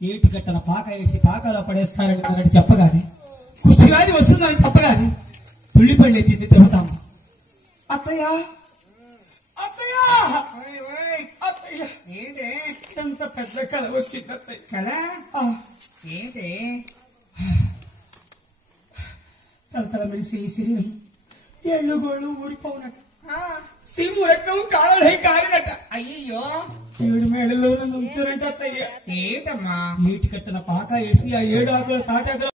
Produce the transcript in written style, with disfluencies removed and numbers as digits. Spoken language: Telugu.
ఏటి కట్టన పాక వేసి పాకలో పడేస్తారని చెప్పగానే కుష్టివ్యాధి వస్తుందని చెప్పగానే తుళ్ళిపడి లేచింది తిరుగుతాము. అత్తయ్య అత్తయ్య అత్తయ్య ఏంటి ఎంత పెద్ద కళ వచ్చింది అత్తయ్య. కళ ఏంటి? తలతల మెరిసే ఈ శరీరం ఏళ్ళు గోళ్ళు ఊడిపోనట, సీము రక్తం కాలడై కారినట. అయ్యో 7 మేడల్లో ఉంచారంట అత్తయ్య. ఏంటమ్మా? ఏటి కట్టన పాక వేసి ఆ 7 ఆకుల తాటాకుల